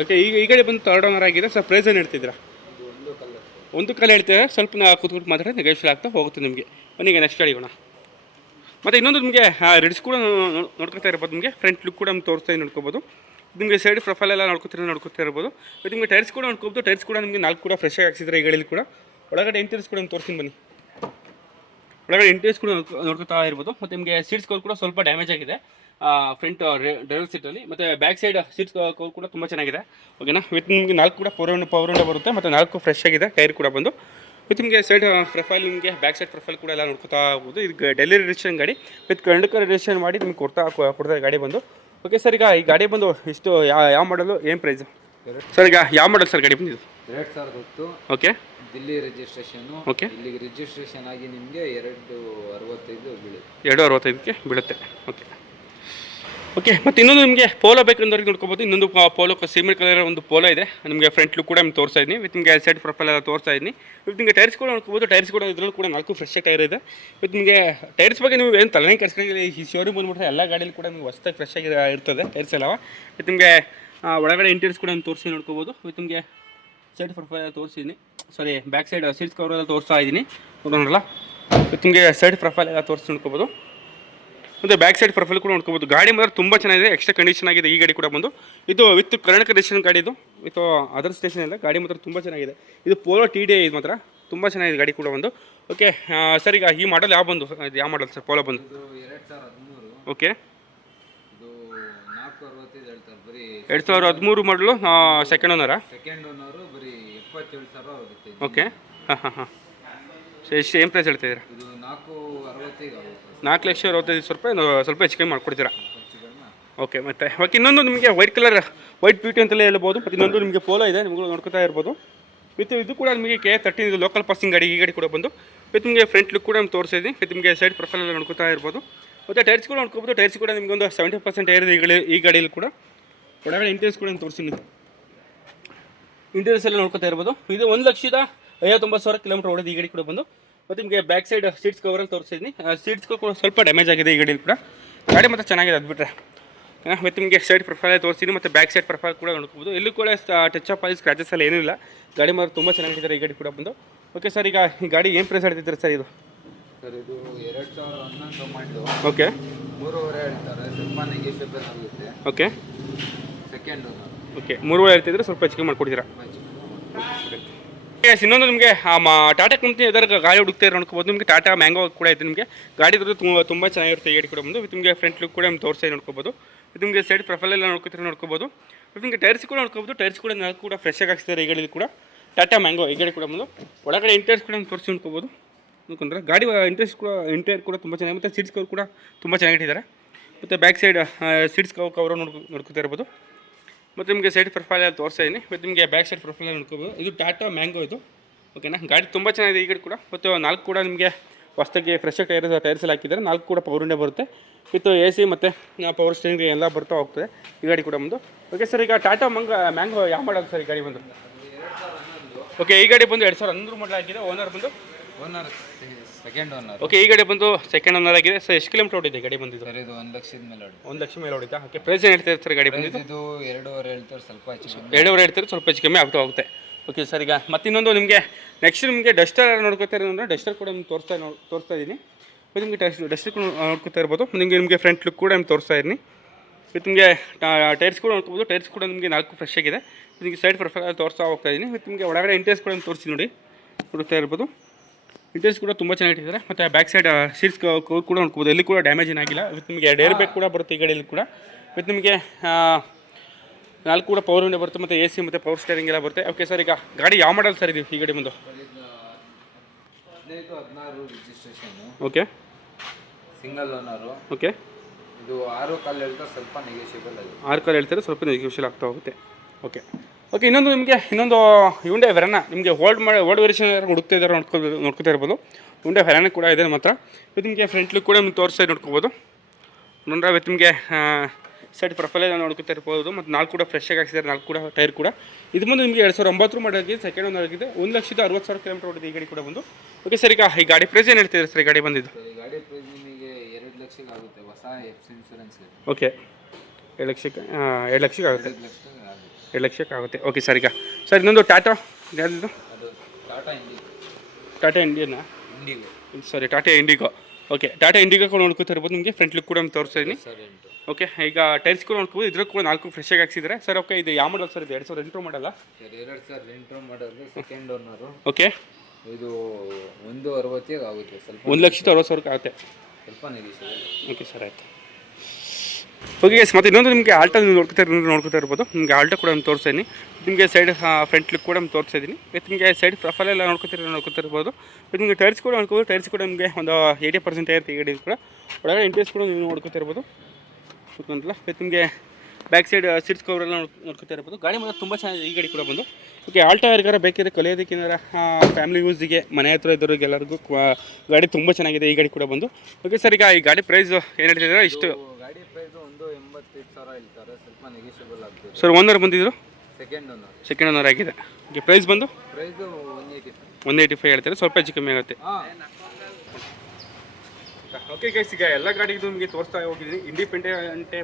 ಓಕೆ ಈಗ ಈ ಕಡೆ ಬಂದು ತರ್ಡ್ ಓನರ್ ಆಗಿದೆ ಸರ್ ಪ್ರೈಸ್ ಏನು ಹೇಳ್ತಿದ್ದೀರಾ?
ಇದು ಒಂದು
ಕಲ್ಲು. ಕಾಲ ಹೇಳ್ತೀರಾ ಸ್ವಲ್ಪ ನಾ ಕೂತ್ಕೊಂಡು ಮಾತ್ರ ನೆಗೋಷಿಯಲ್ ಆಗ್ತಾ ಹೋಗುತ್ತೆ ನಿಮಗೆ. ಬನ್ನಿ ಈಗ ನೆಕ್ಸ್ಟ್ ಗಾಡಿಗೋಣ ಮತ್ತು ಇನ್ನೊಂದು ನಿಮಗೆ ರಿಡ್ಸ್ ಕೂಡ ನೋಡ್ಕೊತಾ ಇರ್ಬೋದು ನಿಮಗೆ. ಫ್ರಂಟ್ ಲುಕ್ ಕೂಡ ನಮ್ಗೆ ತೋರಿಸ್ತಾ ನೋಡ್ಕೋಬೋದು. ನಿಮಗೆ ಸೈಡ್ ಪ್ರೊಫೈಲ್ ಎಲ್ಲ ನೋಡ್ಕೊತೀರ ನೋಡ್ಕೊತಾ ಇರ್ಬೋದು. ಮತ್ತು ನಿಮಗೆ ಟೈರ್ಸ್ ಕೂಡ ನೋಡ್ಕೋಬೋದು ಟೈರ್ಸ್ ಕೂಡ ನಿಮಗೆ ನಾಲ್ಕು ಕೂಡ ಫ್ರೆಶ್ ಆಗಿ ಹಾಕ್ಸಿದ್ರೆ ಈ ಗಾಡಿಯಲ್ಲಿ ಕೂಡ. ಒಳಗಡೆ ಇಂಟೀರಿಯರ್ಸ್ ಕೂಡ ನಿಮ್ಗೆ ತೋರಿಸ್ತೀನಿ ಬನ್ನಿ. ಒಳಗಡೆ ಇಂಟೀರಿಯರ್ಸ್ ಕೂಡ ನೋಡ್ಕೊ- ನೋಡ್ಕೊತಾ ಇರ್ಬೋದು. ಮತ್ತು ನಿಮಗೆ ಸೀಟ್ಸ್ ಕೂಡ ಸ್ವಲ್ಪ ಡ್ಯಾಮೇಜ್ ಆಗಿದೆ. ಫ್ರಂಟ್ ಡ್ರೈವರ್ ಸೀಟಲ್ಲಿ ಮತ್ತು ಬ್ಯಾಕ್ ಸೈಡ್ ಸೀಟ್ ಕವರ್ ಕೂಡ ತುಂಬ ಚೆನ್ನಾಗಿದೆ. ಓಕೆನಾ ವಿತ್ ನಿಮಗೆ ನಾಲ್ಕು ಕೂಡ ಪವರ್ ಪವರ್ ಬರುತ್ತೆ. ಮತ್ತು ನಾಲ್ಕು ಫ್ರೆಶ್ ಆಗಿದೆ ಟೈರ್ ಕೂಡ ಬಂದು. ವಿತ್ ನಿಮಗೆ ಸೈಡ್ ಪ್ರೊಫೈಲ್ ನಿಮಗೆ ಬ್ಯಾಕ್ ಸೈಡ್ ಪ್ರೊಫೈಲ್ ಕೂಡ ಎಲ್ಲ ನೋಡ್ಕೊತಾ ಹೋಗ್ಬೋದು. ಇದು ಡೆಲ್ಲಿ ರಿಜಿಸ್ಟ್ರೇಷನ್ ಗಾಡಿ. ವಿತ್ ಕಂಡಕ್ಟರ್ ರಿಜಿಸ್ಟ್ರೇಷನ್ ಮಾಡಿ ನಿಮ್ಗೆ ಕೊಡ್ತಾ ಕೊಡ್ತಾರೆ ಗಾಡಿ ಬಂದು. ಓಕೆ ಸರ್ ಈಗ ಈ ಗಾಡಿ ಬಂದು ಇಷ್ಟು ಯಾವ ಯಾವ ಮಾಡಲು ಏನು ಪ್ರೈಸ್ ಸರ್ ಈಗ ಯಾವ ಮಾಡಲ್ ಸರ್ ಗಾಡಿ ಬಂದಿದ್ದು?
ಎರಡು ಸಾವಿರದ ಹತ್ತು.
ಓಕೆ
ದಿಲ್ಲಿ ರಿಜಿಸ್ಟ್ರೇಷನು
ಓಕೆ
ಇಲ್ಲಿಗೆ ರಿಜಿಸ್ಟ್ರೇಷನ್ ಆಗಿ ನಿಮಗೆ ಎರಡು ಅರವತ್ತೈದು ಬೀಳುತ್ತೆ.
ಎರಡು ಅರವತ್ತೈದಕ್ಕೆ ಬೀಳುತ್ತೆ. ಓಕೆ ಓಕೆ ಮತ್ತು ಇನ್ನೊಂದು ನಿಮಗೆ ಪೋಲೋ ಬೇಕಂದವ್ರಿಗೆ ನೋಡ್ಕೋಬೋದು. ಇನ್ನೊಂದು ಪೋಲೋ ಸಿಮೆಂಟ್ ಕಲರ್ ಒಂದು ಪೋಲೋ ಇದೆ. ನಿಮಗೆ ಫ್ರಂಟ್ ಲುಕ್ ಕೂಡ ನಿಮ್ಗೆ ತೋರಿಸ್ತಾ ಇದ್ದೀನಿ. ವಿತ್ ನಿಮಗೆ ಸೈಡ್ ಪ್ರೊಫೈಲ್ ಎಲ್ಲ ತೋರಿಸ್ತಾ ಇದ್ದೀನಿ. ವಿತ್ ನಿಮಗೆ ಟೈರ್ಸ್ ಕೂಡ ನೋಡ್ಕೋಬೋದು. ಟೈರ್ಸ್ ಕೂಡ ಇದರಲ್ಲೂ ಕೂಡ ನಾಲ್ಕು ಫ್ರೆಶ್ ಟೈರ್ ಇದೆ. ವಿತ್ ನಿಮಗೆ ಟೈರ್ಸ್ ಬಗ್ಗೆ ನೀವು ಏನು ತಲೆನೇ ಕರ್ಸ್ಕೊಂಡಿಲ್ಲ ಈ ಶೋರೂಮ್ ಬಂದ್ಬಿಟ್ರೆ ಎಲ್ಲ ಗಾಡಿಯಲ್ಲಿ ಕೂಡ ನಿಮ್ಗೆ ಹೊಸ್ದಾಗಿ ಫ್ರೆಶ್ ಆಗಿ ಇರ್ತದೆ ಟೈರ್ಸ್ ಎಲ್ಲ ವಿತ್ ನಿಮಗೆ ಒಳಗಡೆ ಇಂಟೀರಿಯರ್ಸ್ ಕೂಡ ನಾನು ತೋರಿಸಿ ನೋಡ್ಕೋಬೋದು. ವಿತ್ ನಿಮಗೆ ಸೈಡ್ ಪ್ರೊಫೈಲ್ ತೋರಿಸಿದ್ದೀನಿ. Sorry back side seats cover ಎಲ್ಲ ತೋರಿಸ್ತಾ ಇದ್ದೀನಿ. ನೋಡೋಣಲ್ಲ. ವಿತ್ ನಿಮಗೆ ಸೈಡ್ ಪ್ರೊಫೈಲ್ ಎಲ್ಲ ತೋರಿಸಿ ನೋಡ್ಕೋಬೋದು. ಮತ್ತು ಬ್ಯಾಕ್ ಸೈಡ್ ಪ್ರೊಫೈಲ್ ಕೂಡ ನೋಡ್ಕೋಬೋದು. ಗಾಡಿ ಮಾತ್ರ ತುಂಬ ಚೆನ್ನಾಗಿದೆ ಎಕ್ಸ್ಟ್ರಾ ಕಂಡೀಷನ್ ಆಗಿದೆ ಈ ಗಾಡಿ ಕೂಡ ಬಂದು. ಇದು ವಿತ್ ಕರ್ನಾಟಕ ರಿಜಿಸ್ಟ್ರೇಷನ್ ಗಾಡಿ ಇದು. ವಿತ್ ಅದರ್ ಸ್ಟೇಷನ್ ಇಲ್ಲ ಗಾಡಿ ಮಾತ್ರ ತುಂಬ ಚೆನ್ನಾಗಿದೆ. ಇದು ಪೋಲೋ ಟಿ ಡಿ ಇದು ಮಾತ್ರ. ತುಂಬ ಚೆನ್ನಾಗಿದೆ ಗಾಡಿ ಕೂಡ ಬಂದು. ಓಕೆ ಸರ್ ಈಗ ಈ ಮಾಡಲ್ ಯಾವ ಬಂದು ಇದು ಯಾವ ಮಾಡಲ್ ಸರ್ ಪೋಲೋ ಬಂದು? ಓಕೆ ಎರಡು ಸಾವಿರದ ಹದಿಮೂರು. ಮಾಡಲು ಸೆಕೆಂಡ್ ಓನರಾ
ಸೆಕೆಂಡ್ ಓನರು ಬರೀ ಎಪ್ಪತ್ತೇಳು ಸಾವಿರ
ಓಕೆ ಹಾಂ ಹಾಂ ಹಾಂ. ಎಷ್ಟು ಏನು ಪ್ರೈಸ್ ಹೇಳ್ತಿದ್ದೀರಾ
ಇದು ನಾಲ್ಕು ಅರವತ್ತೈದು ಆಗುತ್ತೆ.
ನಾಲ್ಕು ಲಕ್ಷ ಅರವತ್ತೈದು ಸಾವಿರ ರೂಪಾಯಿ ಸ್ವಲ್ಪ ಹೆಚ್ಚು ಕಮ್ಮಿ ಮಾಡಿಕೊಡ್ತೀರಾ? ಓಕೆ ಮತ್ತೆ ಓಕೆ ಇನ್ನೊಂದು ನಿಮಗೆ ವೈಟ್ ಕಲರ್ ವೈಟ್ ಬ್ಯೂಟಿ ಅಂತಲೇ ಹೇಳ್ಬೋದು, ಮತ್ತು ಇನ್ನೊಂದು ನಿಮಗೆ ಪೋಲೋ ಇದೆ, ನಿಮಗೂ ನೋಡ್ಕೊತಾ ಇರ್ಬೋದು. ವಿತ್ ಇದು ಕೂಡ ನಿಮಗೆ ಕೆ ತರ್ಟಿನ್ ಇದು ಲೋಕಲ್ ಪಾಸಿಂಗ್ ಗಾಡಿ, ಈ ಗಾಡಿ ಕೂಡ ಬಂದು ವಿತ್ ನಿಮಗೆ ಫ್ರಂಟ್ ಲುಕ್ ಕೂಡ ನಾನು ತೋರಿಸಿದ್ವಿ ವಿತ್ ನಿಮಗೆ ಸೈಡ್ ಪ್ರೊಫೈಲ್ ನೋಡ್ಕೊತಾ ಇರ್ಬೋದು. ಮತ್ತು ಟೈರ್ಸ್ ಕೂಡ ನೋಡ್ಕೋಬೋದು ಟೈರ್ಸ್ ಕೂಡ ನಿಮಗೆ ಒಂದು ಸೆವೆಂಟಿ ಪರ್ಸೆಂಟ್ ಟೈರ್ ಇದೆ ಈ ಗಾಡಿ, ಈ ಗಾಡಿಯಲ್ಲಿ ಕೂಡ. ಒಳಗಡೆ ಇಂಟೀರಿಯರ್ಸ್ ಕೂಡ ತೋರಿಸಿ ಇಂಟೀರಿಯರ್ಸ್ ಎಲ್ಲ ನೋಡ್ಕೊತಾ ಇರ್ಬೋದು. ಇದು ಒಂದು ಲಕ್ಷದ ಐವತ್ತೊಂಬತ್ತು ಸಾವಿರ ಕಿಲೋಮೀಟರ್ ಓಡೋದು ಈ ಗಾಡಿ ಕೂಡ ಬಂದು. ಮತ್ತು ನಿಮಗೆ ಬ್ಯಾಕ್ ಸೈಡ್ ಸೀಟ್ಸ್ ಕವರಲ್ಲಿ ತೋರಿಸಿದ್ನಿ. ಸೀಟ್ಸ್ ಕೂಡ ಸ್ವಲ್ಪ ಡ್ಯಾಮೇಜ್ ಆಗಿದೆ ಈ ಗಾಡಿಯಲ್ಲಿ ಕೂಡ. ಗಾಡಿ ಮಾತ್ರ ಚೆನ್ನಾಗಿದೆ ಅದು ಬಿಟ್ಟರೆ ಮತ್ತು ನಿಮಗೆ ಸೈಡ್ ಪ್ರೊಫೈಲ್ ತೋರಿಸ್ತೀನಿ ಮತ್ತು ಬ್ಯಾಕ್ ಸೈಡ್ ಪ್ರೊಫೈಲ್ ಕೂಡ ನೋಡ್ಕೋಬೋದು. ಎಲ್ಲೂ ಕೂಡ ಟಚ್ ಅಪ್ ಆಗಿ ಸ್ಕ್ರಾಚಸ್ ಎಲ್ಲ ಏನೂ ಇಲ್ಲ ಗಾಡಿ ಮಾತ್ರ ತುಂಬ ಚೆನ್ನಾಗಿದ್ದಾರೆ ಈ ಗಾಡಿ ಕೂಡ ಬಂದು. ಓಕೆ ಸರ್ ಈಗ ಈ ಗಾಡಿ ಏನು ಪ್ರೈಸ್ ಹೇಳ್ತಿದ್ದೀರಾ ಸರ್ ಇದು?
ಸರ್ ಇದು ಎರಡು ಸಾವಿರ ಹನ್ನೊಂದು
ಓಕೆ
ಮೂರುವರೆ ಹೇಳ್ತಾರೆ ಸ್ವಲ್ಪ ನೆಗೆಷಿಯಬಲ್ ಆಗುತ್ತೆ.
ಓಕೆ
ಸೆಕೆಂಡ್
ಓಕೆ ಮೂರುವರೆ ಹೇಳ್ತಿದ್ರೆ ಸ್ವಲ್ಪ ಹೆಚ್ಚಿಗೆ ಮಾಡ್ಕೊಡ್ತೀರಾ? ಇನ್ನೊಂದು ನಿಮಗೆ ಟಾಟಾ ಕಂಪ್ನಿ ಇದರ ಗಾಡಿ ಹುಡುಕ್ತಾ ಇರೋ ನೋಡ್ಕೋಬೋದು ನಿಮಗೆ ಟಾಟಾ ಮ್ಯಾಂಗೋ ಕೂಡ ಇದೆ ನಿಮಗೆ. ಗಾಡಿ ತುಂಬ ತುಂಬ ಚೆನ್ನಾಗಿರುತ್ತೆ ಗಾಡಿ ಕೂಡ ಬಂದು. ನಿಮಗೆ ಫ್ರಂಟ್ ಲುಕ್ ಕೂಡ ನಿಮ್ಗೆ ತೋರಿಸಿ ನೋಡ್ಕೋಬೋದು ಇದು ನಿಮಗೆ ಸೈಡ್ ಪ್ರೊಫೈಲ್ ಎಲ್ಲ ನೋಡ್ಕೊತೀರ ನೋಡ್ಕೋಬೋದು. ನಿಮಗೆ ಟೈರ್ಸ್ ಕೂಡ ನೋಡ್ಕೋಬೋದು. ಟೈರ್ಸ್ ಕೂಡ ನಾಲ್ಕು ಕೂಡ ಫ್ರೆಶ್ ಆಗಿ ಗಾಡಿ ಕೂಡ. ಟಾಟಾ ಮ್ಯಾಂಗೋ ಈ ಗಾಡಿ ಕೂಡ ಬಂದು. ಒಳಗಡೆ ಇಂಟರ್ಸ್ ಕೂಡ ತೋರಿಸಿ ನೋಡ್ಕೋಬೋದು ನೋಡ್ಕೊಂಡ್ರೆ ಗಾಡಿ ಇಂಟ್ರೆಸ್ಟ್ ಕೂಡ ಇಂಟೀರಿಯರ್ ಕೂಡ ತುಂಬ ಚೆನ್ನಾಗಿ ಮತ್ತು ಸೀಟ್ಸ್ ಕವರ್ ಕೂಡ ತುಂಬ ಚೆನ್ನಾಗಿಟ್ಟಿದ್ದಾರೆ ಮತ್ತು back side seats cover cover ನೋಡ್ಕೊ, ನೋಡ್ಕೊತಾ ಇರ್ಬೋದು. ಮತ್ತು ನಿಮಗೆ ಸೈಡ್ ಪ್ರೊಫೈಲ್ ಎಲ್ಲ ತೋರಿಸ್ತಾ ಇದ್ದೀನಿ ಮತ್ತು ನಿಮಗೆ ಬ್ಯಾಕ್ ಸೈಡ್ ಪ್ರೊಫೈಲ್ ನೋಡ್ಕೋಬೋದು. ಇದು ಟಾಟಾ ಮ್ಯಾಂಗೋ ಇದು. ಓಕೆನಾ ಗಾಡಿ ತುಂಬ ಚೆನ್ನಾಗಿದೆ ಈ ಗಾಡಿ ಕೂಡ. ಮತ್ತು ನಾಲ್ಕು ಕೂಡ ನಿಮಗೆ ಹೊಸದಾಗಿ ಫ್ರೆಶ್ ಟೈರ್ ಟೈರ್ಸ್ ಎಲ್ಲ ಹಾಕಿದ್ದಾರೆ. ನಾಲ್ಕು ಕೂಡ ಪವರ್ ಇಂಡೇ ಬರುತ್ತೆ. ವಿತ್ ಎ ಸಿ ಮತ್ತು ಪವರ್ ಸ್ಟೇರಿಂಗ್ ಎಲ್ಲ ಬರ್ತಾ ಹೋಗ್ತದೆ ಈ ಗಾಡಿ ಕೂಡ ಬಂದು. ಓಕೆ ಸರ್ ಈಗ ಟಾಟಾ ಮಂಗ ಮ್ಯಾಂಗೋ ಯಾವ ಮಾಡೋದು ಸರ್ ಈ ಗಾಡಿ ಬಂದು? ಓಕೆ ಈ ಗಾಡಿ ಬಂದು ಎರಡು ಸಾವಿರ ಹನ್ನೊಂದು ಮಾಡಲ್ ಆಗಿದೆ ಓನರ್ ಬಂದು?
ಓನರ್ ಸೆಕೆಂಡ್ ಓನರ್
ಓಕೆ ಈ ಗಾಡಿ ಬಂದು ಸೆಕೆಂಡ್ ಓನರ್ ಆಗಿದೆ. ಸರ್ ಎಷ್ಟು ಕಿಲೋಮೀಟರ್ ಓಡಿದೆ ಗಾಡಿ ಬಂದಿದ್ದು?
ಸರ್ ಇದು ಒಂದು ಲಕ್ಷದ ಮೇಲೆ ಹೊಡಿ
ಒಂದು ಲಕ್ಷ ಮೇಲೆ ಹೊಡಿತಾ ಓಕೆ ಪ್ರೈಸ್ ಏನು ಹೇಳ್ತಾರೆ ಸರ್ ಗಾಡಿ ಬಂದಿದ್ದು?
ಇದು ಎರಡೂವರೆ ಹೇಳ್ತಾರೆ ಸ್ವಲ್ಪ ಹೆಚ್ಚು ಕಮ್ಮಿ.
ಎರಡೂವರೆ ಹೇಳ್ತಾರೆ ಸ್ವಲ್ಪ ಹೆಚ್ಚು ಕಮ್ಮಿ ಆಗ್ತಾ ಹೋಗುತ್ತೆ ಓಕೆ ಸರ್ ಈಗ ಮತ್ತಿನ್ನೊಂದು ನಿಮಗೆ ನೆಕ್ಸ್ಟ್ ನಿಮಗೆ ಡಸ್ಟರ್ ನೋಡ್ಕೊತಾರೆ ಅಂದರೆ ಡಸ್ಟರ್ ಕೂಡ ನಿಮ್ಗೆ ತೋರಿಸ್ತಾ ನೋ ತೋರಿಸ್ತಾ ಇದ್ದೀನಿ ಮತ್ತು ನಿಮಗೆ ಡಸ್ಟ್ ಡಸ್ಟರ್ ಕೂಡ ನೋಡ್ಕೊತಾ ಇರ್ಬೋದು. ನಿಮಗೆ ನಿಮಗೆ ಫ್ರಂಟ್ ಲುಕ್ ಕೂಡ ನಿಮ್ಗೆ ತೋರಿಸ್ತಾ ಇದ್ದೀನಿ. ವಿತ್ ನಿಮಗೆ ಟೈರ್ಸ್ ಕೂಡ ನೋಡ್ಕೋಬೋದು. ಟೈರ್ಸ್ ಕೂಡ ನಿಮಗೆ ನಾಲ್ಕು ಫ್ರೆಶ್ ಆಗಿದೆ. ನಿಮಗೆ ಸೈಡ್ ಪ್ರೊಫೈಲ್ ತೋರಿಸ್ತಾ ಹೋಗ್ತಾ ಇದ್ದೀನಿ ವಿತ್ ನಿಮಗೆ ಒಳಗಡೆ ಇಂಟ್ರೆಸ್ಟ್ ಕೂಡ ತೋರಿಸಿ ನೋಡಿ. ನೋಡ್ತಾ ಇರ್ಬೋದು. ಇಂಟರ್ಸ್ ಕೂಡ ತುಂಬ ಚೆನ್ನಾಗಿಟ್ಟಿದ್ದಾರೆ. ಮತ್ತು ಬ್ಯಾಕ್ ಸೈಡ್ ಸೀಟ್ಸ್ ಕೂಡ ನೋಡ್ಕೋಬೋದು. ಇಲ್ಲಿ ಕೂಡ ಡ್ಯಾಮೇಜ್ ಏನಾಗಿಲ್ಲ ವಿತ್ ನಿಮಗೆ ಎರಡು ಏರ್ ಬ್ಯಾಗ್ ಕೂಡ ಬರುತ್ತೆ ಈ ಗಾಡಿಯಲ್ಲಿ ಕೂಡ. ವಿತ್ ನಿಮಗೆ ನಾಲ್ಕು ಕೂಡ ಪವರ್ ವಿಂಡೋ ಬರುತ್ತೆ ಮತ್ತು ಎ ಸಿ ಮತ್ತು ಪವರ್ ಸ್ಟೇರಿಂಗ್ ಎಲ್ಲ ಬರುತ್ತೆ. ಓಕೆ ಸರ್ ಈಗ ಗಾಡಿ ಯಾವ ಮಾಡಲ್ ಸರ್ ಇದು ಈ ಗಾಡಿ ಬಂದು?
Registration
okay
single owner
okay
ಇದು ಆರು ಕಾಲು ಹೇಳ್ತಾರೆ ಸ್ವಲ್ಪ ನೆಗೆಷಿಯಬಲ್ ಆಗಿದೆ.
ಆರು ಕಾಲ್ ಹೇಳ್ತಾರೆ ಸ್ವಲ್ಪ ನೆಗೆಷಿಯಲ್ ಆಗ್ತಾ ಹೋಗುತ್ತೆ. ಓಕೆ ಓಕೆ ಇನ್ನೊಂದು ನಿಮಗೆ ಇನ್ನೊಂದು ಯುಂಡೆ ವೆರನ ನಿಮಗೆ ಓಲ್ಡ್ ಮಾಡಿ ಓಲ್ಡ್ ವೆರಿಷನ್ ಹುಡುಕ್ತಾ ಇದ್ದಾರೆ ನೋಡ್ಕೋ ನೋಡ್ಕೊತಾ ಇರ್ಬೋದು. ಹುಂಡೆ ವೆರನ ಕೂಡ ಇದೆ ಮಾತ್ರ ಇದು ನಿಮಗೆ ಫ್ರೆಂಟ್ಲಿ ಕೂಡ ನಿಮ್ಗೆ ತೋರಿಸ್ತಾ ನೋಡ್ಕೋಬೋದು. ನೋಡ್ರೆ ಅವತ್ತು ನಿಮಗೆ ಸೈಡ್ ಪ್ರೊಫೈಲ್ ಎಲ್ಲ ನೋಡ್ಕೊತಾ ಇರ್ಬೋದು. ಮತ್ತು ನಾಲ್ಕು ಕೂಡ ಫ್ರೆಶ್ ಆಗಿ ಹಾಕ್ಸಿದ್ದಾರೆ ನಾಲ್ಕು ಕೂಡ ಟೈರ್ ಕೂಡ. ಇದು ಬಂದು ನಿಮಗೆ ಎರಡು ಸಾವಿರ ಒಂಬತ್ತು ಆಗಿದೆ ಸೆಕೆಂಡ್ ಒಂದು ಆಗಿದೆ ಒಂದು ಲಕ್ಷದ ಅರವತ್ತು ಸಾವಿರ ಕಿಲೋಮೀಟರ್ ಹೊಡೆದು ಈ ಗಾಡಿ ಕೂಡ ಬಂದು. ಓಕೆ ಸರ್ ಈಗ ಈ ಗಾಡಿ ಪ್ರೈಸ್ ಏನು ಹೇಳ್ತಿದ್ದಾರೆ ಸರ್ ಈ ಗಾಡಿ ಬಂದಿದ್ದು?
ಗಾಡಿ ಪ್ರೈಸ್ ನಿಮಗೆ ಎರಡು ಲಕ್ಷಕ್ಕೆ ಆಗುತ್ತೆ ಹೊಸ ಎಫ್ ಇನ್ಸೂರೆನ್ಸ್
ಓಕೆ ಎರಡು ಲಕ್ಷಕ್ಕೆ ಎರಡು ಲಕ್ಷಕ್ಕೆ ಆಗುತ್ತೆ.
ಎರಡು ಲಕ್ಷಕ್ಕೆ ಆಗುತ್ತೆ.
ಓಕೆ ಸರ್ ಈಗ. ಸರ್ ಇನ್ನೊಂದು ಟಾಟಾ ಯಾವ್ದು
ಟಾಟಾ ಇಂಡಿ
ಟಾಟಾ ಇಂಡಿಯನ್ನ
ಇಂಡಿಗೋ
ಸರಿ Tata Indigo okay Tata Indigo ಕೂಡ ನೋಡ್ಕೊತಾ ಇರ್ಬೋದು ನಿಮಗೆ. ಫ್ರಂಟ್ ಲುಕ್ ಕೂಡ ತೋರಿಸ್ತಾ ಇದ್ದೀನಿ. ಓಕೆ ಈಗ ಟೈರ್ಸ್ ಕೂಡ ನೋಡ್ಕೋಬೋದು. ಇದ್ರೂ ಕೂಡ ನಾಲ್ಕು ಫ್ರೆಶ್ ಆಗಿ ಹಾಕ್ಸಿದ್ರೆ. ಸರ್ ಓಕೆ ಇದು ಯಾವ ಮಾಡಲ್ ಸರ್ ಇದು? ಎರಡು ಸಾವಿರದ ಎಂಟು ಮಾಡಲ್ಲ
ಸರ್ ಎರಡು ಸಾವಿರದ ಎಂಟು ಮಾಡೋದು ಸೆಕೆಂಡ್ ಓನರು
ಓಕೆ
ಇದು ಒಂದು ಅರವತ್ತಿಗೆ ಆಗುತ್ತೆ. ಸ್ವಲ್ಪ
ಒಂದು ಲಕ್ಷದ ಅರವತ್ತು ಸಾವಿರಕ್ಕೆ ಆಗುತ್ತೆ.
ಸ್ವಲ್ಪ
ಓಕೆ ಸರ್ ಆಯಿತು. ಓಕೆ ಗೈಸ್ ಮತ್ತು ಇನ್ನೊಂದು ನಿಮಗೆ ಆಲ್ಟೋ ನೀವು ನೋಡ್ಕೊತಾ ಇರೋ ನೋಡ್ಕೊತಾ ಇರ್ಬೋದು. ನಿಮಗೆ ಆಲ್ಟೋ ಕೂಡ ನಾನು ತೋರಿಸ್ತಾ ಇದ್ದೀನಿ ನಿಮಗೆ ಸೈಡ್ ಫ್ರಂಟ್ ಲುಕ್ ಕೂಡ ನಾನು ತೋರಿಸ್ತಾ ಇದ್ದೀನಿ ಮತ್ತು ನಿಮಗೆ ಸೈಡ್ ಪ್ರೊಫೈಲ್ ಎಲ್ಲ ನೋಡ್ಕೊತಿರೋ ನೋಡ್ಕೊತಾ ಇರ್ಬೋದು. ಮತ್ತು ನಿಮಗೆ ಟೈರ್ಸ್ ಕೂಡ ನೋಡ್ಕೋಬೋದು. ಟೈರ್ಸ್ ಕೂಡ ನಿಮಗೆ ಒಂದು ಏಯ್ಟಿ ಪರ್ಸೆಂಟ್ ಟೈರ್ ಗಾಡಿ ಕೂಡ. ಒಳಗಡೆ ಇಂಟ್ರೆಸ್ಟ್ ಕೂಡ ನೀವು ನೋಡ್ಕೊತಾ ಇರ್ಬೋದು. ಕೂತ್ಕೊಂತಲ್ಲ ಮತ್ತು ನಿಮಗೆ ಬ್ಯಾಕ್ ಸೈಡ್ ಸೀಟ್ಸ್ ಕವರ್ ಎಲ್ಲ ನೋಡ್ಕೋತಾ ಇರ್ಬೋದು. ಗಾಡಿ ಮಾತ್ರ ತುಂಬ ಚೆನ್ನಾಗಿದೆ, ಈ ಗಾಡಿ ಕೂಡ ಬಂದು. ಓಕೆ ಆಲ್ಟೋ ಯಾರಿಗಾರ ಬೇಕಿದ್ರೆ ಕಲಿಯೋದಕ್ಕಿಂತ ಫ್ಯಾಮಿಲಿ ಯೂಸಿಗೆ ಮನೆ ಹತ್ರ ಇದ್ದವ್ರಿಗೆ ಎಲ್ಲರಿಗೂ ಗಾಡಿ ತುಂಬ ಚೆನ್ನಾಗಿದೆ, ಈ ಗಾಡಿ ಕೂಡ ಬಂದು. ಓಕೆ ಸರ್ ಈಗ ಈ ಗಾಡಿ ಪ್ರೈಸ್ ಏನು ಹೇಳ್ತಿದ್ದೀರಾ? ಇಷ್ಟು.
ಐದು ಸಾವಿರ ಹೇಳ್ತಾರೆ
ಸರ್ ಓನರ್ ಬಂದಿದ್ರು?
ಸೆಕೆಂಡ್ ಓನರ್
ಸೆಕೆಂಡ್ ಆಗಿದೆ. ಪ್ರೈಸ್ ಬಂದು?
ಪ್ರೈಸ್ ಒನ್ ಏಯ್ಟಿ
ಫೈವ್ ಹೇಳ್ತಾರೆ? ಸ್ವಲ್ಪ ಹೆಚ್ಚು ಕಮ್ಮಿ ಆಗುತ್ತೆ. ಓಕೆ ಗೈಸ್ ಈಗ ಎಲ್ಲ ಗಾಡಿಗೂ ನಿಮಗೆ ತೋರಿಸ್ತಾ ಹೋಗಿದ್ದೀನಿ. ಇಂಡಿಪೆಂಡೆಂಟೆ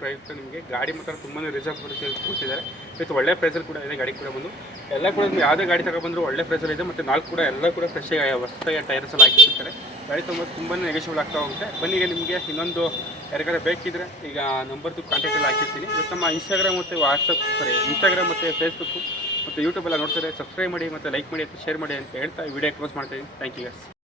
ಪ್ರಯುಕ್ತ ನಿಮಗೆ ಗಾಡಿ ಮಾತ್ರ ತುಂಬಾ ರಿಸರ್ವ್ ಕೊಡ್ತಿದ್ದಾರೆ ಮತ್ತು ಒಳ್ಳೆ ಪ್ರೈಸಲ್ಲಿ ಕೂಡ ಇದೆ, ಗಾಡಿ ಕೂಡ ಬಂದು. ಎಲ್ಲ ಕೂಡ ನಿಮ್ಗೆ ಯಾವುದೇ ಗಾಡಿ ತಗೊಬಂದ್ರು ಒಳ್ಳೆ ಪ್ರೈಸಲ್ಲಿ ಇದೆ. ಮತ್ತು ನಾಲ್ಕು ಕೂಡ ಎಲ್ಲ ಕೂಡ ಫ್ರೆಶ್ ಹೊಸದಾಗಿ ಟೈರ್ಸ್ ಎಲ್ಲ ಹಾಕಿರ್ತಾರೆ ಗಾಡಿ ತುಂಬ ತುಂಬಾ ನೆಗೆಶಿವ್ ಆಗ್ತಾ ಹೋಗುತ್ತೆ. ಬನ್ನಿ ಈಗ ನಿಮಗೆ ಇನ್ನೊಂದು ಯಾರಿಗಾರ ಬೇಕಿದ್ರೆ ಈಗ ನಂಬರ್ದು ಕಾಂಟ್ಯಾಕ್ಟ್ ಎಲ್ಲ ಹಾಕಿರ್ತೀನಿ. ಇವತ್ತು ನಮ್ಮ ಇನ್ಸ್ಟಾಗ್ರಾಮ್ ಮತ್ತು ವಾಟ್ಸಪ್ ಸಾರಿ ಇನ್ಸ್ಟಾಗ್ರಾಮ್ ಮತ್ತು ಫೇಸ್ಬುಕ್ಕು ಮತ್ತು ಯೂಟ್ಯೂಬೆಲ್ಲ ನೋಡ್ತಾರೆ ಸಬ್ಸ್ಕ್ರೈಬ್ ಮಾಡಿ ಮತ್ತು ಲೈಕ್ ಮಾಡಿ ಮತ್ತು ಶೇರ್ ಮಾಡಿ ಅಂತ ಹೇಳ್ತಾ ವಿಡಿಯೋ ಕ್ಲೋಸ್ ಮಾಡ್ತೀನಿ ಥ್ಯಾಂಕ್ ಯು ಗಸ್